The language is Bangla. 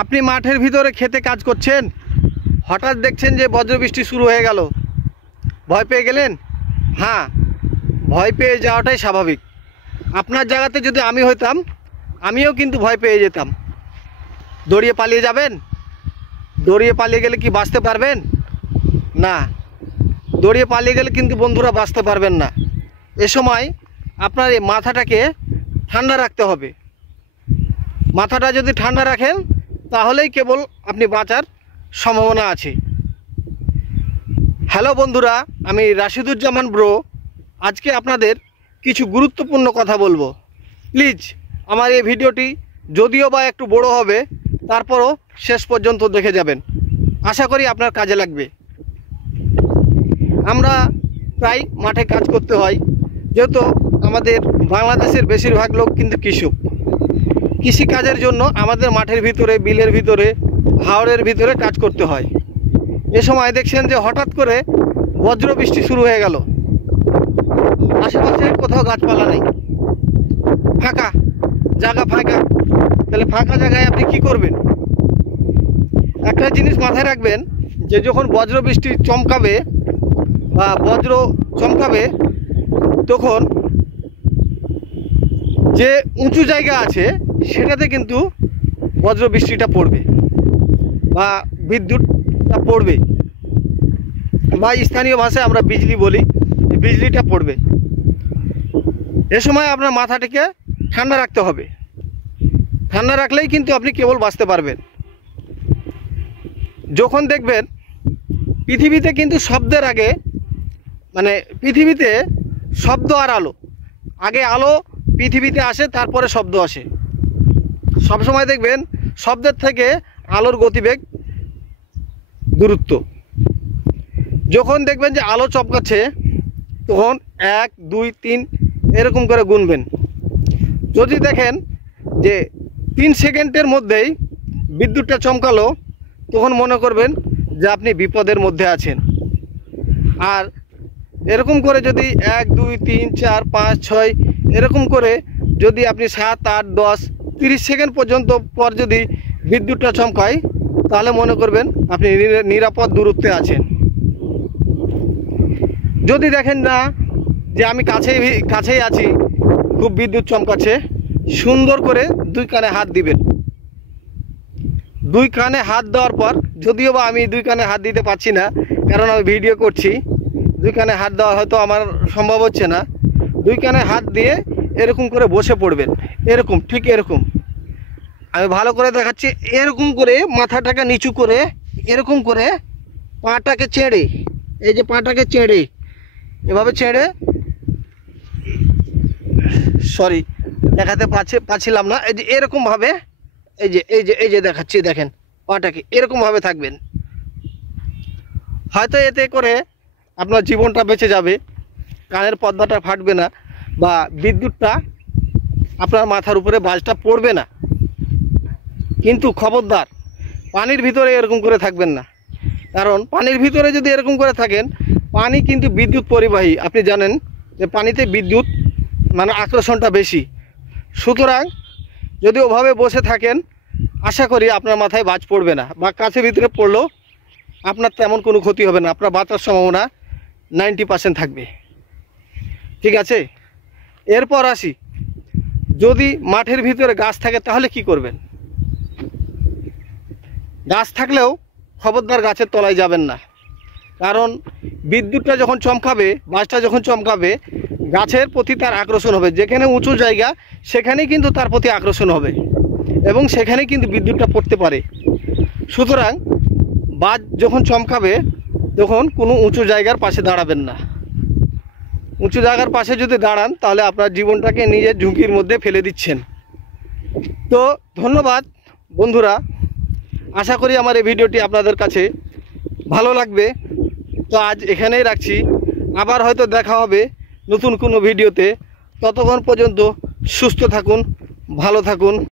আপনি মাঠের ভিতরে খেতে কাজ করছেন, হঠাৎ দেখছেন যে বজ্রবৃষ্টি শুরু হয়ে গেল, ভয় পেয়ে গেলেন। হ্যাঁ, ভয় পেয়ে যাওয়াটাই স্বাভাবিক। আপনার জায়গাতে যদি আমি হইতাম, আমিও কিন্তু ভয় পেয়ে যেতাম। দৌড়িয়ে পালিয়ে যাবেন? দৌড়িয়ে পালিয়ে গেলে কি বাঁচতে পারবেন? না, দৌড়িয়ে পালিয়ে গেলে কিন্তু বন্ধুরা বাঁচতে পারবেন না। এ সময় আপনার এই মাথাটাকে ঠান্ডা রাখতে হবে। মাথাটা যদি ঠান্ডা রাখেন তাহলেই কেবল আপনি বাঁচার সম্ভাবনা আছে। হ্যালো বন্ধুরা, আমি রাশিদুজ্জামান ব্রো। আজকে আপনাদের কিছু গুরুত্বপূর্ণ কথা বলবো। প্লিজ আমার এই ভিডিওটি যদিও বা একটু বড় হবে, তারপরও শেষ পর্যন্ত দেখে যাবেন। আশা করি আপনার কাজে লাগবে। আমরা প্রায় মাঠে কাজ করতে হয়, যেহেতু আমাদের বাংলাদেশের বেশিরভাগ লোক কিন্তু কৃষক। কৃষিকাজের জন্য আমাদের মাঠের ভিতরে, বিলের ভিতরে, হাওরের ভিতরে কাজ করতে হয়। এ সময় দেখছেন যে হঠাৎ করে বজ্র বৃষ্টি শুরু হয়ে গেল, আশেপাশে কোথাও গাছপালা নেই, ফাঁকা জায়গা, ফাঁকা। তাহলে ফাঁকা জায়গায় আপনি কি করবেন? একটা জিনিস মাথায় রাখবেন যে যখন বজ্র বৃষ্টি চমকাবে বা বজ্র চমকাবে, তখন যে উঁচু জায়গা আছে সেটাতে কিন্তু বজ্র বৃষ্টিটা পড়বে বা বিদ্যুৎটা পড়বে, বা স্থানীয় ভাষায় আমরা বিজলি বলি, বিজলিটা পড়বে। এ সময় আপনার মাথাটিকে ঠান্ডা রাখতে হবে। ঠান্ডা রাখলেই কিন্তু আপনি কেবল বাঁচতে পারবেন। যখন দেখবেন পৃথিবীতে কিন্তু শব্দের আগে, মানে পৃথিবীতে শব্দ আর আলো, আগে আলো পৃথিবীতে আসে, তারপরে শব্দ আসে। সবসময় দেখবেন শব্দের থেকে আলোর গতিবেগ দূরত্ব। যখন দেখবেন যে আলো চমকাচ্ছে, তখন 1, 2, 3 এরকম করে গুনবেন। যদি দেখেন যে 3 সেকেন্ডের মধ্যেই বিদ্যুৎটা চমকালো, তখন মনে করবেন যে আপনি বিপদের মধ্যে আছেন। আর এরকম করে যদি 1, 2, 3, 4, 5, 6 এরকম করে যদি আপনি 7, 8, 10, 30 সেকেন্ড পর্যন্ত পর যদি বিদ্যুৎটা চমকায়, তাহলে মনে করবেন আপনি নিরাপদ দূরত্বে আছেন। যদি দেখেন না যে আমি কাছেই আছি, খুব বিদ্যুৎ চমকাচ্ছে, সুন্দর করে 2 কানে হাত দিবেন। 2 কানে হাত দেওয়ার পর, যদিও বা আমি 2 কানে হাত দিতে পারছি না, কারণ আমি ভিডিও করছি, 2 কানে হাত দেওয়া হয়তো আমার সম্ভব হচ্ছে না। 2 কানে হাত দিয়ে এরকম করে বসে পড়বেন, এরকম, ঠিক এরকম। আমি ভালো করে দেখাচ্ছি। এরকম করে মাথাটাকে নিচু করে, এরকম করে পাটাকে চেড়ে, এই যে পাটাকে চেড়ে, এভাবে চেড়ে, সরি দেখাতে পাচ্ছিলাম না, এই যে এরকমভাবে, এই যে দেখাচ্ছি, দেখেন পাটাকে এরকমভাবে থাকবেন। হয়তো এতে করে আপনার জীবনটা বেঁচে যাবে, কানের পর্দাটা ফাটবে না, বা বিদ্যুৎটা আপনার মাথার উপরে বাজটা পড়বে না। কিন্তু খবরদার পানির ভিতরে এরকম করে থাকবেন না, কারণ পানির ভিতরে যদি এরকম করে থাকেন, পানি কিন্তু বিদ্যুৎ পরিবাহী। আপনি জানেন যে পানিতে বিদ্যুৎ মানে আকর্ষণটা বেশি। সুতরাং যদি ওভাবে বসে থাকেন, আশা করি আপনার মাথায় বাজ পড়বে না, বা কাছের ভিতরে পড়লেও আপনার তেমন কোনো ক্ষতি হবে না। আপনার বাঁচার সম্ভাবনা 90% থাকবে। ঠিক আছে, এরপর আসি, যদি মাঠের ভিতরে গাছ থাকে তাহলে কি করবেন? গাছ থাকলেও খবরদার গাছের তলায় যাবেন না, কারণ বিদ্যুৎটা যখন চমকাবে, বাজটা যখন চমকাবে, গাছের প্রতি তার আকর্ষণ হবে। যেখানে উঁচু জায়গা সেখানেই কিন্তু তার প্রতি আকর্ষণ হবে, এবং সেখানেই কিন্তু বিদ্যুৎটা পড়তে পারে। সুতরাং বাজ যখন চমকাবে, তখন কোনো উঁচু জায়গার পাশে দাঁড়াবেন না। উঁচু জায়গার পাশে যদি দাঁড়ান, তাহলে আপনার জীবনটাকে নিজের ঝুঁকির মধ্যে ফেলে দিচ্ছেন। তো ধন্যবাদ বন্ধুরা, আশা করি আমার এই ভিডিওটি আপনাদের কাছে ভালো লাগবে। তো আজ এখানেই রাখছি, আবার হয়তো দেখা হবে নতুন কোনো ভিডিওতে। ততক্ষণ পর্যন্ত সুস্থ থাকুন, ভালো থাকুন।